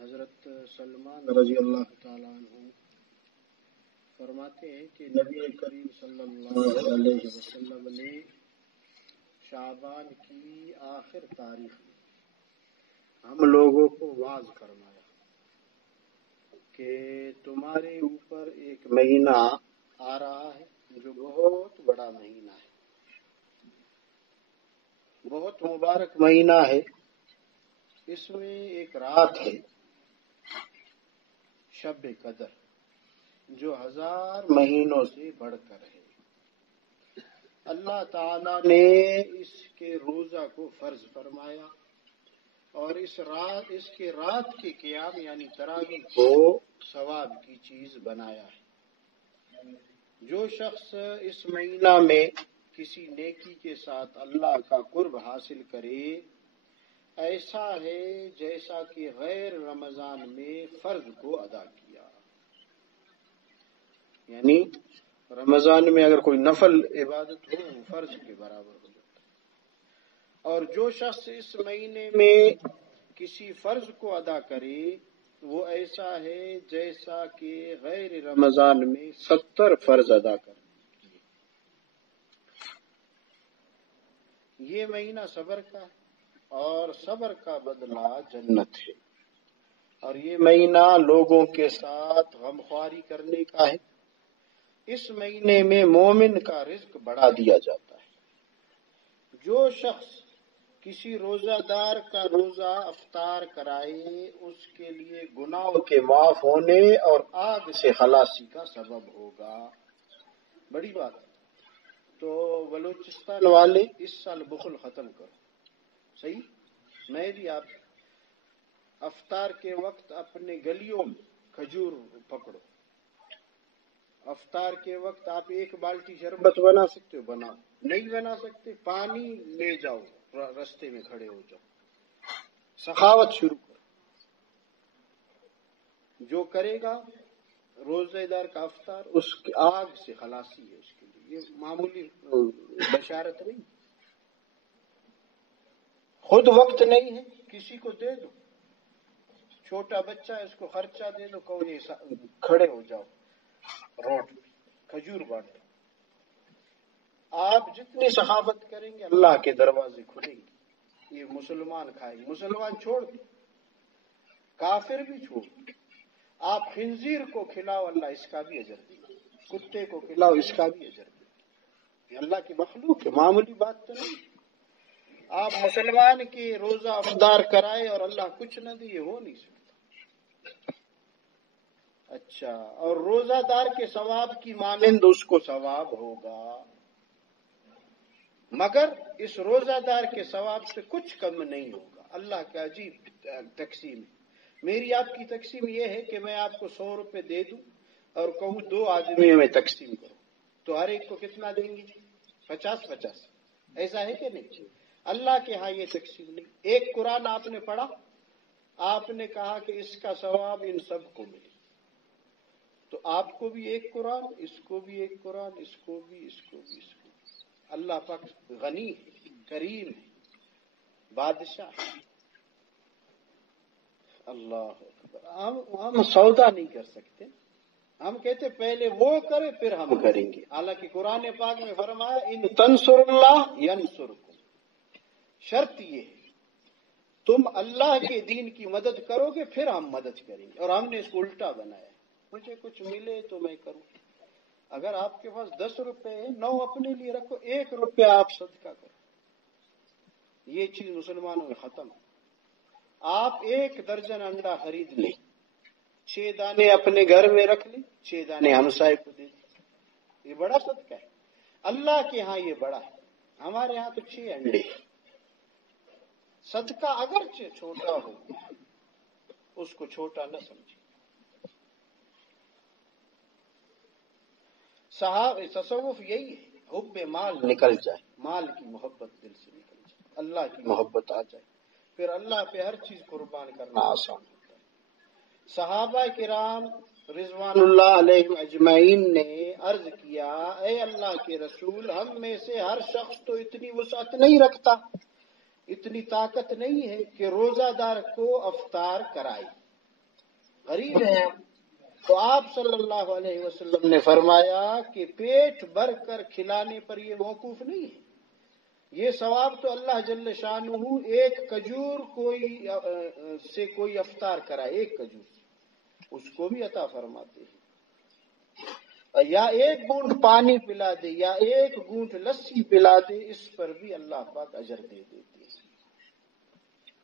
حضرت سلمان رضی اللہ تعالیٰ عنہ فرماتے ہیں کہ نبی کریم صلی اللہ علیہ وسلم نے شعبان کی آخر تاریخ میں ہم لوگوں کو واعظ فرمایا کہ تمہارے اوپر ایک مہینہ آ رہا ہے جو بہت بڑا مہینہ ہے، بہت مبارک مہینہ ہے۔ اس میں ایک رات ہے شب قدر جو 1000 مہینوں سے بڑھ کر ہے۔ اللہ تعالی نے اس کے روزہ کو فرض فرمایا اور اس کے رات کے قیام یعنی تراویح کو ثواب کی چیز بنایا ہے۔ جو شخص اس مہینہ میں کسی نیکی کے ساتھ اللہ کا قرب حاصل کرے، ایسا ہے جیسا کہ غیر رمضان میں فرض کو ادا کیا، یعنی رمضان میں اگر کوئی نفل عبادت ہو وہ فرض کے برابر ہو جاتا ہے۔ اور جو شخص اس مہینے میں کسی فرض کو ادا کرے وہ ایسا ہے جیسا کہ غیر رمضان میں 70 فرض ادا کرے۔ یہ مہینہ صبر کا ہے اور صبر کا بدلہ جنت ہے، اور یہ مہینہ لوگوں کے ساتھ غمخواری کرنے کا ہے۔ اس مہینے میں مومن کا رزق بڑھا دیا جاتا ہے۔ جو شخص کسی روزہ دار کا روزہ افطار کرائے اس کے لیے گناہوں کے معاف ہونے اور آگ سے خلاصی کا سبب ہوگا۔ بڑی بات ہے۔ تو بلوچستان والے اس سال بخل ختم کرو، صحیح؟ میں بھی آپ افطار کے وقت اپنے گلیوں میں کھجور پکڑو۔ افطار کے وقت آپ ایک بالٹی شربت بنا سکتے ہو، بناؤ۔ نہیں بنا سکتے پانی لے جاؤ، رستے میں کھڑے ہو جاؤ۔ سخاوت شروع کرو۔ جو کرے گا روزہ دار کا افطار اس کی آگ سے خلاصی ہے اس کے لیے، یہ معمولی بشارت نہیں۔ خود وقت نہیں ہے کسی کو دے دو، چھوٹا بچہ ہے اس کو خرچہ دے دو، کہو یہ کھڑے ہو جاؤ روڈ پہ کھجور بانٹو۔ آپ جتنی سخاوت کریں گے اللہ کے دروازے کھلیں گے۔ یہ مسلمان کھائیں گے، مسلمان چھوڑ دو، کافر بھی چھوڑ دو۔ آپ خنزیر کو کھلاؤ اللہ اس کا بھی اجر دے گا، کتے کو کھلاؤ اس کا بھی اجر دے گا۔ یہ اللہ کی مخلوق ہے، معمولی بات تو نہیں۔ آپ مسلمان کی روزہ افطار کرائے اور اللہ کچھ نہ دے، یہ ہو نہیں سکتا۔ اچھا، اور روزہ دار کے ثواب کی مانند اس کو ثواب ہوگا، مگر اس روزہ دار کے ثواب سے کچھ کم نہیں ہوگا۔ اللہ کا عجیب تقسیم ہے۔ میری آپ کی تقسیم یہ ہے کہ میں آپ کو 100 روپے دے دوں اور کہوں 2 آدمیوں میں تقسیم کرو، تو ہر ایک کو کتنا دیں گے؟ 50-50۔ ایسا ہے کہ نہیں؟ اللہ کے ہاں یہ تقسیم نہیں۔ ایک قرآن آپ نے پڑھا، آپ نے کہا کہ اس کا ثواب ان سب کو ملے، تو آپ کو بھی ایک قرآن، اس کو بھی ایک قرآن، اس کو بھی، اس کو بھی، اس کو بھی۔ اللہ پاک غنی ہے، کریم ہے، بادشاہ ہے۔ اللہ اکبر۔ ہم سودا نہیں کر سکتے، ہم کہتے پہلے وہ کرے پھر ہم کریں گے۔ حالانکہ قرآن پاک میں فرمایا ان تنصر اللہ ینصرکم، شرط یہ ہے تم اللہ کے دین کی مدد کرو گے پھر ہم مدد کریں گے، اور ہم نے اس کو الٹا بنایا۔ مجھے کچھ ملے تو میں کروں۔ اگر آپ کے پاس 10 روپے ہیں، 9 اپنے لیے رکھو، 1 روپیہ آپ صدقہ کرو۔ یہ چیز مسلمانوں میں ختم ہے۔ آپ 1 درجن انڈا خرید لیں، 6 دانے اپنے گھر میں رکھ لیں، 6 دانے ہمسائے کو دے دیں، یہ بڑا صدقہ ہے۔ اللہ کے ہاں یہ بڑا ہے، ہمارے ہاں تو 6 انڈے۔ صدقہ اگرچہ چھوٹا ہو اس کو چھوٹا نہ سمجھے۔ تصوف یہی ہے، حب مال نکل جائے، مال کی محبت دل سے نکل جائے، اللہ کی محبت آ جائے، پھر اللہ پہ ہر چیز قربان کرنا آسان ہوتا ہے۔ صحابہ کرام رضوان اللہ علیہم اجمعین نے عرض کیا، اے اللہ کے رسول، ہم میں سے ہر شخص تو اتنی وسعت نہیں رکھتا، اتنی طاقت نہیں ہے کہ روزہ دار کو افطار کرائے۔ غریب ہیں ہم. تو آپ صلی اللہ علیہ وسلم نے فرمایا کہ پیٹ بھر کر کھلانے پر یہ موقوف نہیں ہے. یہ ثواب تو اللہ جل شانہ ایک کھجور سے کوئی افطار کرائے، ایک کھجور سے اس کو بھی عطا فرماتے ہیں. یا ایک گھونٹ پانی پلا دے یا ایک گھونٹ لسی پلا دے، اس پر بھی اللہ پاک اجر دے دیتے ہیں.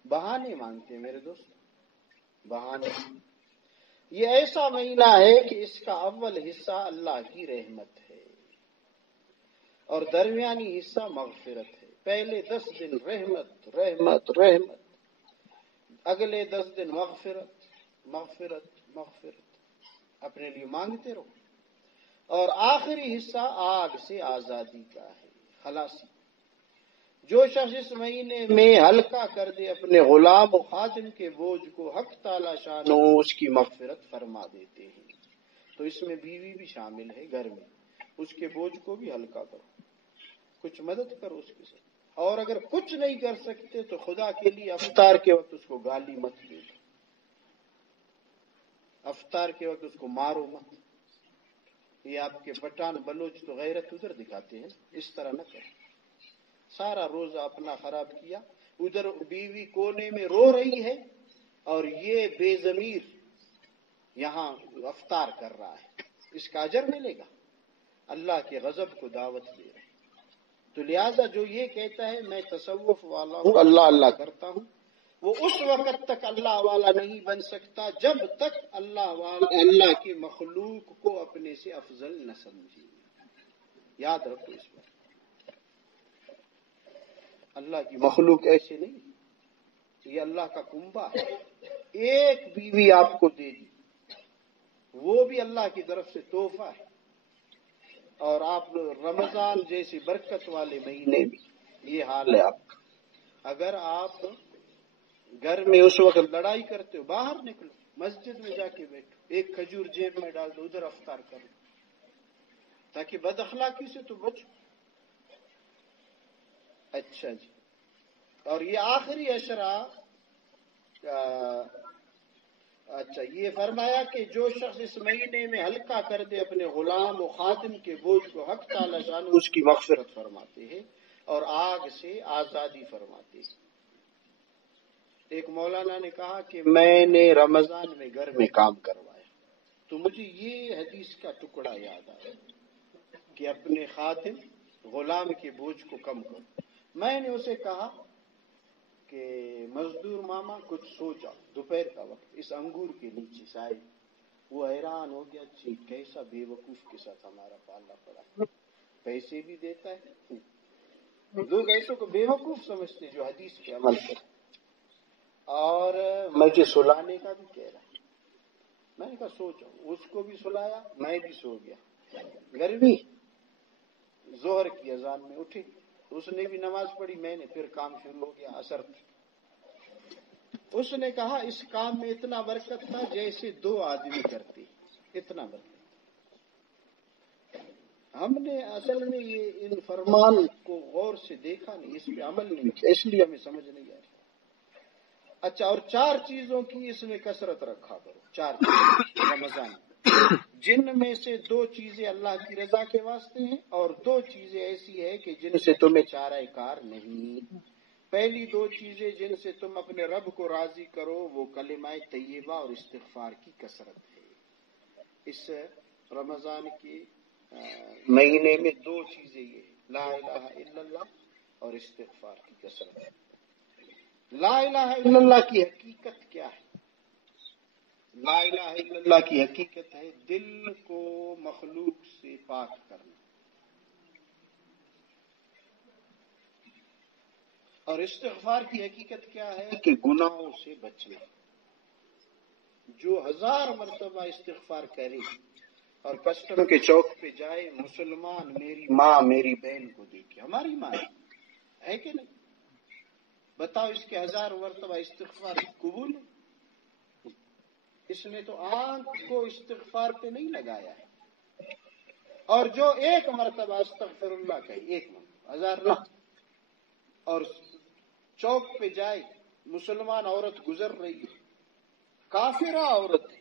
بہانے مانگتے میرے دوست، بہانے. یہ ایسا مہینہ ہے کہ اس کا اول حصہ اللہ کی رحمت ہے اور درمیانی حصہ مغفرت ہے. پہلے 10 دن رحمت رحمت رحمت، اگلے 10 دن مغفرت مغفرت مغفرت، اپنے لیے مانگتے رہو. اور آخری حصہ آگ سے آزادی کا ہے، خلاصی. جو شخص اس مہینے میں ہلکا کر دے اپنے غلام و خادم کے بوجھ کو، حق تعالی شانہ اس کی مغفرت فرما دیتے ہیں. تو اس میں بیوی بھی شامل ہے گھر میں، اس کے بوجھ کو بھی ہلکا کرو، کچھ مدد کرو اس کے ساتھ. اور اگر کچھ نہیں کر سکتے تو خدا کے لیے افطار کے وقت اس کو گالی مت دے دو، افطار کے وقت اس کو مارو مت. یہ آپ کے پٹھان بلوچ تو غیرت ادھر دکھاتے ہیں، اس طرح نہ کرو. سارا روزہ اپنا خراب کیا، ادھر بیوی کونے میں رو رہی ہے اور یہ بے ضمیر یہاں افطار کر رہا ہے، اس کا اجر ملے گا. اللہ کے غضب کو دعوت دے رہے. تو لہذا جو یہ کہتا ہے میں تصوف والا ہوں، اللہ اللہ کرتا ہوں، وہ اس وقت تک اللہ والا نہیں بن سکتا جب تک اللہ کی مخلوق کو اپنے سے افضل نہ سمجھے. یاد رکھو اس بات. اللہ کی مخلوق ایسے نہیں، یہ اللہ کا کنبہ ہے. ایک بیوی آپ کو دے دی، وہ بھی اللہ کی طرف سے تحفہ ہے. اور آپ رمضان جیسی برکت والے مہینے میں یہ حال ہے آپ کا. اگر آپ گھر میں اس وقت لڑائی کرتے ہو، باہر نکلو، مسجد میں جا کے بیٹھو، ایک کھجور جیب میں ڈال دو، ادھر افطار کرو تاکہ بد اخلاقی سے تو بچو. اچھا جی. اور یہ آخری اشرا، اچھا یہ فرمایا کہ جو شخص اس مہینے میں ہلکا کر دے اپنے غلام و خادم کے بوجھ کو، حق تعالی شان اس کی مغفرت فرماتے ہیں اور آگ سے آزادی فرماتے ہیں. ایک مولانا نے کہا کہ میں نے رمضان میں گھر میں کام کروایا تو مجھے یہ حدیث کا ٹکڑا یاد آیا کہ اپنے خادم غلام کے بوجھ کو کم کرو. میں نے اسے کہا کہ مزدور ماما کچھ سوچا، دوپہر کا وقت اس انگور کے نیچے سائے. وہ حیران ہو گیا، کیسا بے وقوف کے ساتھ ہمارا پالا پڑا، پیسے بھی دیتا ہے. لوگ ایسوں کو بے وقوف سمجھتے جو حدیث کے عمل کرتے. اور مجھے سلانے کا بھی کہہ رہا. میں نے کہا سوچو، اس کو بھی سلایا، میں بھی سو گیا. گرمی، ظہر کی اذان میں اٹھے، اس نے بھی نماز پڑھی، میں نے پھر کام شروع ہو گیا اثر. اس نے کہا اس کام میں اتنا برکت تھا جیسے 2 آدمی کرتے، اتنا برکت. ہم نے اصل میں یہ ان فرمان کو غور سے دیکھا نہیں، اس پہ عمل نہیں کیا، اس لیے ہمیں سمجھ نہیں آ رہی. اچھا، اور 4 چیزوں کی اس میں کثرت رکھا کرو، 4 چیزیں رمضان، جن میں سے 2 چیزیں اللہ کی رضا کے واسطے ہیں اور 2 چیزیں ایسی ہیں کہ جن سے تمہیں چارہ کار نہیں. پہلی 2 چیزیں جن سے تم اپنے رب کو راضی کرو وہ کلمہ طیبہ اور استغفار کی کثرت ہے. اس رمضان کے مہینے میں 2 چیزیں یہ ہیں، لا الہ الا اللہ اور استغفار کی کثرت. لا الہ الا اللہ کی حقیقت کیا ہے؟ لا الہ الا اللہ کی حقیقت ہے دل کو مخلوق سے پاک کرنا. اور استغفار کی حقیقت کیا ہے کہ گناہوں سے بچنا. جو 1000 مرتبہ استغفار کرے اور کسٹم کے چوک پہ جائے، مسلمان میری ماں میری بہن کو دیکھے، ہماری ماں ہے کہ نہیں؟ بتاؤ اس کے 1000 مرتبہ استغفار قبول؟ اس نے تو آنکھ کو استغفار پہ نہیں لگایا ہے. اور جو 1 مرتبہ استغفر اللہ کہے، 1 مرتبہ، 1000 نہ، اور چوک پہ جائے، مسلمان عورت گزر رہی ہے، کافرہ عورت ہے،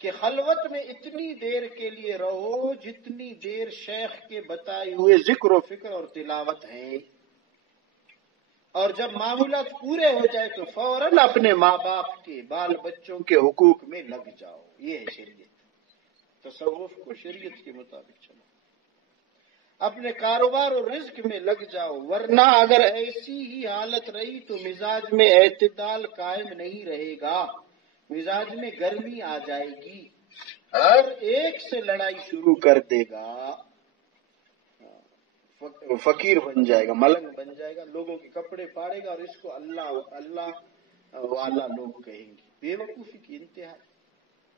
کہ خلوت میں اتنی دیر کے لیے رہو جتنی دیر شیخ کے بتائے ہوئے ذکر و فکر اور تلاوت ہے، اور جب معمولات پورے ہو جائے تو فوراً اپنے ماں باپ کے، بال بچوں کے حقوق میں لگ جاؤ۔ یہ ہے شریعت۔ تصوف کو شریعت کے مطابق چلو، اپنے کاروبار اور رزق میں لگ جاؤ، ورنہ اگر ایسی ہی حالت رہی تو مزاج میں اعتدال قائم نہیں رہے گا، مزاج میں گرمی آ جائے گی، ہر ایک سے لڑائی شروع کر دے گا، فقیر بن جائے گا، ملنگ بن جائے گا، لوگوں کے کپڑے پاڑے گا، اور اس کو اللہ اللہ والا لوگ کہیں گے۔ بے وقوفی کی انتہا۔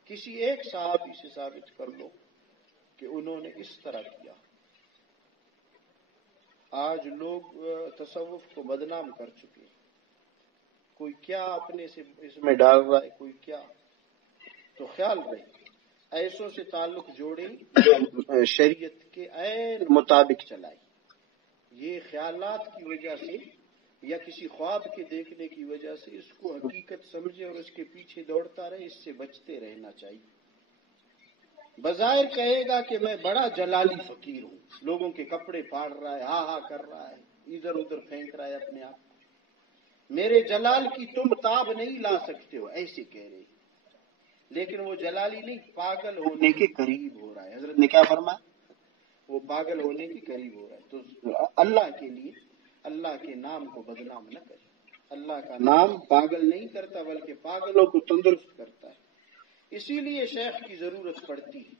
کسی ایک صحابی سے ثابت کر لو کہ انہوں نے اس طرح کیا۔ آج لوگ تصوف کو بدنام کر چکے ہیں، کوئی کیا اپنے سے اس میں ڈال رہا ہے، کوئی کیا، تو خیال رہے ایسوں سے تعلق جوڑے جو شریعت کے عین مطابق چلائے۔ یہ خیالات کی وجہ سے یا کسی خواب کے دیکھنے کی وجہ سے اس کو حقیقت سمجھے اور اس کے پیچھے دوڑتا رہے، اس سے بچتے رہنا چاہیے۔ بظاہر کہے گا کہ میں بڑا جلالی فقیر ہوں، لوگوں کے کپڑے پاڑ رہا ہے، ہاں ہاں کر رہا ہے، ادھر ادھر پھینک رہا ہے اپنے آپ کو، میرے جلال کی تم تاب نہیں لا سکتے ہو، ایسے کہہ رہے ہیں۔ لیکن وہ جلالی نہیں، پاگل ہونے کے قریب ہو رہا ہے۔ حضرت نے کیا فرمایا؟ وہ پاگل ہونے کے قریب ہو رہا ہے۔ تو اللہ کے لیے اللہ کے نام کو بدنام نہ کرے۔ اللہ کا نام پاگل نہیں کرتا بلکہ پاگلوں کو تندرست کرتا ہے۔ اسی لیے شیخ کی ضرورت پڑتی ہے۔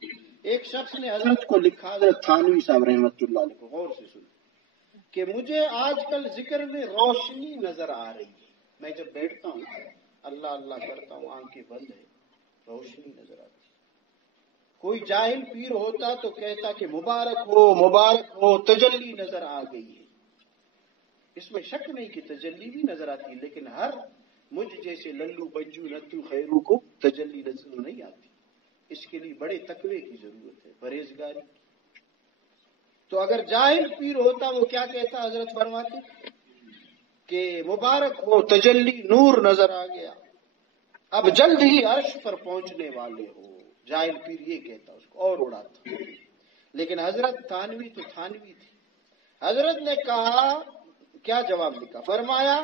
ایک شخص نے حضرت کو لکھا، حضرت تھانوی صاحب رحمۃ اللہ علیہ کو، غور سے سن، کہ مجھے آج کل ذکر میں روشنی نظر آ رہی ہے، میں جب بیٹھتا ہوں اللہ اللہ کرتا ہوں، آنکھیں بند ہے، روشنی نظر آتی ہے۔ کوئی جاہل پیر ہوتا تو کہتا کہ مبارک ہو تجلی نظر آ گئی ہے۔ اس میں شک نہیں کہ تجلی بھی نظر آتی ہے، لیکن ہر مجھ جیسے للو بجو نتو خیرو کو تجلی نظر نہیں آتی۔ اس کے لیے بڑے تقوی کی ضرورت ہے، پرہیزگاری کی۔ تو اگر جاہل پیر ہوتا وہ کیا کہتا؟ حضرت فرماتے کہ مبارک ہو تجلی نور نظر آ گیا، اب جلد ہی عرش پر پہنچنے والے ہو۔ جاہل پیر یہ کہتا، اس کو اور اڑاتا۔ لیکن حضرت تھانوی تو تھانوی تھی۔ حضرت نے کہا، کیا جواب لکھا؟ فرمایا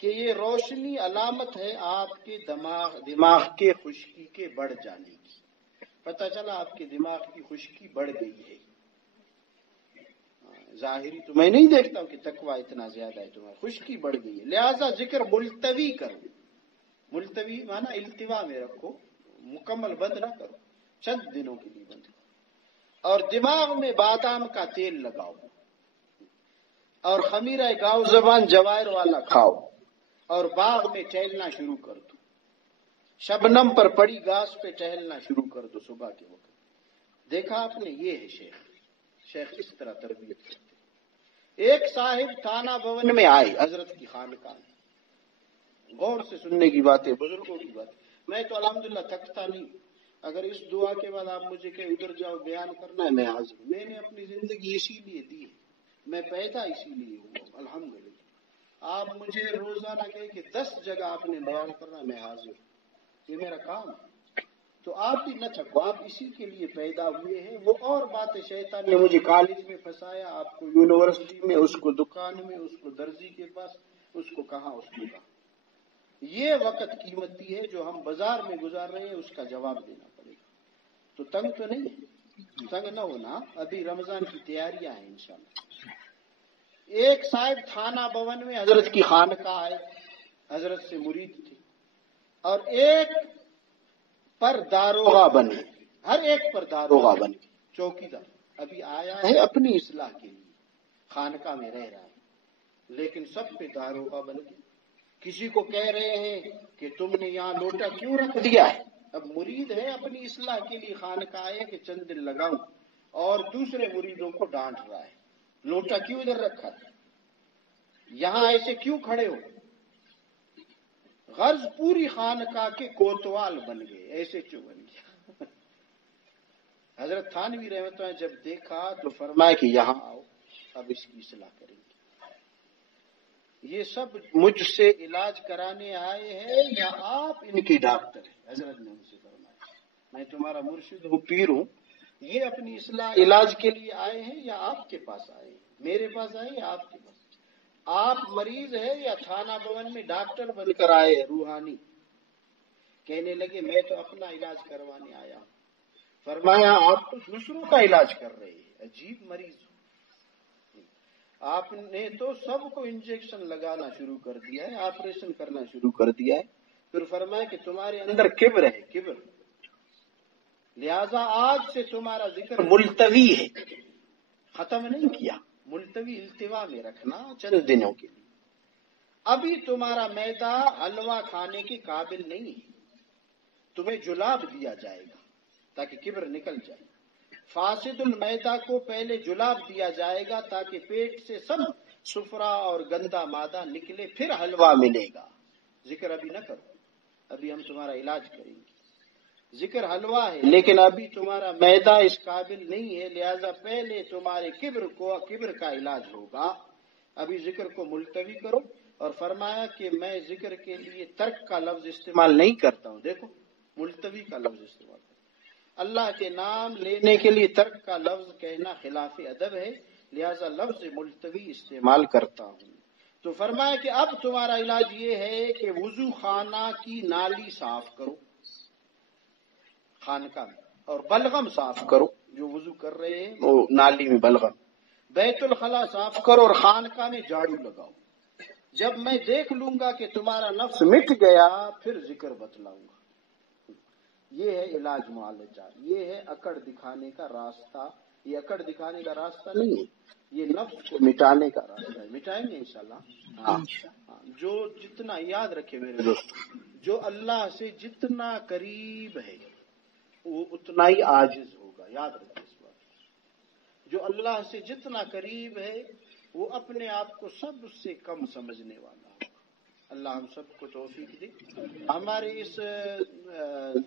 کہ یہ روشنی علامت ہے آپ کے دماغ کے خشکی کے بڑھ جانے کی۔ پتہ چلا آپ کے دماغ کی خشکی بڑھ گئی ہے۔ ظاہری تو میں نہیں دیکھتا ہوں کہ تقویٰ اتنا زیادہ ہے تمہاری، خشکی بڑھ گئی ہے، لہذا ذکر ملتوی کرو۔ ملتوی مانا التوا میں رکھو، مکمل بند نہ کرو، چند دنوں کے لیے بند کرو، اور دماغ میں بادام کا تیل لگاؤ، اور خمیرہ گاؤ زبان جوائر والا کھاؤ، اور باغ میں ٹہلنا شروع کر دو، شبنم پر پڑی گھاس پہ ٹہلنا شروع کر دو صبح کے وقت۔ دیکھا آپ نے، یہ ہے شیخ اس طرح تربیت کرتے۔ ایک صاحب تھانہ بھون میں آئے حضرت کی خانقاہ میں، غور سے سننے کی بات ہے، بزرگوں کی بات ہے۔ میں تو الحمدللہ تھکتا نہیں، اگر اس دعا کے بعد آپ مجھے کہ ادھر جاؤ بیان کرنا ہے، میں حاضر ہوں۔ میں نے اپنی زندگی اسی لیے دی ہے، میں پیدا اسی لیے ہوا ہوں الحمدللہ۔ آپ مجھے روزانہ کہیں کہ 10 جگہ آپ نے بیان کرنا ہے، میں حاضر ہوں، یہ میرا کام ہے۔ تو آپ بھی نہ تھکو، آپ اسی کے لیے پیدا ہوئے ہیں۔ وہ اور بات ہے، شیطان نے مجھے کالج میں پھنسایا، آپ کو یونیورسٹی میں، اس کو دکان میں، اس کو درزی کے پاس، اس کو کہاں، اس کو کہاں۔ یہ وقت قیمتی ہے جو ہم بازار میں گزار رہے ہیں، اس کا جواب دینا پڑے گا۔ تو تنگ تو نہیں، تنگ نہ ہونا، ابھی رمضان کی تیاریاں ہیں انشاءاللہ۔ ایک صاحب تھانہ بھون میں حضرت کی خانقاہ آئے، حضرت سے مرید تھے، اور ایک پر داروغہ بنے، ہر ایک پر داروغہ بنے، چوکیدار۔ ابھی آیا ہے اپنی اصلاح کے لیے، خانقاہ میں رہ رہا ہے، لیکن سب پہ داروغہ بن گئے۔ کسی کو کہہ رہے ہیں کہ تم نے یہاں لوٹا کیوں رکھ دیا ہے؟ اب مرید ہے اپنی اصلاح کے لیے خانقاہ آئے کہ چند دن لگاؤں، اور دوسرے مریدوں کو ڈانٹ رہا ہے، لوٹا کیوں ادھر رکھا ہے، یہاں ایسے کیوں کھڑے ہو؟ غرض پوری خانقاہ کے کوتوال بن گئے، ایسے کیوں بن گیا؟ حضرت تھانوی رحمۃ اللہ جب دیکھا تو فرمایا کہ یہاں آؤ، اب اس کی اصلاح کریں گے۔ یہ سب مجھ سے علاج کرانے آئے ہیں یا آپ ان کے ڈاکٹر ہیں؟ حضرت نے ان سے فرمایا میں تمہارا مرشد ہوں، پیر ہوں، یہ اپنی اصلاح علاج کے لیے آئے ہیں یا آپ کے پاس آئے ہیں؟ میرے پاس آئے یا آپ کے پاس؟ آپ مریض ہے یا تھانہ بھون میں ڈاکٹر بن کر آئے ہیں روحانی؟ کہنے لگے میں تو اپنا علاج کروانے آیا ہوں۔ فرمایا آپ تو دوسروں کا علاج کر رہے ہیں، عجیب مریض ہو۔ آپ نے تو سب کو انجیکشن لگانا شروع کر دیا ہے، آپریشن کرنا شروع کر دیا ہے۔ پھر فرمایا کہ تمہارے اندر کبر ہے، کبر، لہذا آج سے تمہارا ذکر ملتوی ہے، ختم نہیں کیا، ملتوی التوا میں رکھنا چند دنوں کے لیے۔ ابھی تمہارا معدہ حلوہ کھانے کے قابل نہیں ہے، تمہیں جلاب دیا جائے گا تاکہ کبر نکل جائے۔ فاسد المعدہ کو پہلے جلاب دیا جائے گا تاکہ پیٹ سے سب سفرا اور گندا مادہ نکلے، پھر حلوہ ملے گا۔ ذکر ابھی نہ کرو، ابھی ہم تمہارا علاج کریں گے۔ ذکر حلوہ ہے لیکن ابھی تمہارا معدہ اس قابل نہیں ہے، لہذا پہلے تمہارے کبر کا علاج ہوگا۔ ابھی ذکر کو ملتوی کرو۔ اور فرمایا کہ میں ذکر کے لیے ترک کا لفظ استعمال نہیں کرتا ہوں، دیکھو ملتوی کا لفظ استعمال کرتا ہوں۔ اللہ کے نام لینے کے لیے ترک کا لفظ کہنا خلاف ادب ہے، لہذا لفظ ملتوی استعمال کرتا ہوں۔ تو فرمایا کہ اب تمہارا علاج یہ ہے کہ وضو خانہ کی نالی صاف کرو، خانقاہ میں، اور بلغم صاف کرو، جو وضو کر رہے ہیں وہ نالی میں بلغم، بیت الخلا صاف کرو اور خانقاہ میں جھاڑو لگاؤ۔ جب میں دیکھ لوں گا کہ تمہارا نفس مٹ گیا پھر ذکر بتلاؤں گا۔ یہ ہے علاج معالجہ، یہ ہے اکڑ دکھانے کا راستہ۔ یہ اکڑ دکھانے کا راستہ نہیں ہے، یہ نفس کو مٹانے کا راستہ ہے۔ مٹائیں گے انشاءاللہ۔ جو جتنا، یاد رکھے میرے دوست، جو اللہ سے جتنا قریب ہے وہ اتنا ہی عاجز ہوگا، یاد رکھے اس بات۔ جو اللہ سے جتنا قریب ہے وہ اپنے آپ کو سب سے کم سمجھنے والا ہوگا۔ اللہ ہم سب کو توفیق دے۔ ہمارے اس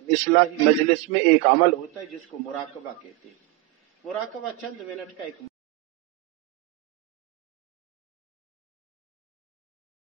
اصلاحی مجلس میں ایک عمل ہوتا ہے جس کو مراقبہ کہتے ہیں۔ مراقبہ چند منٹ کا ایک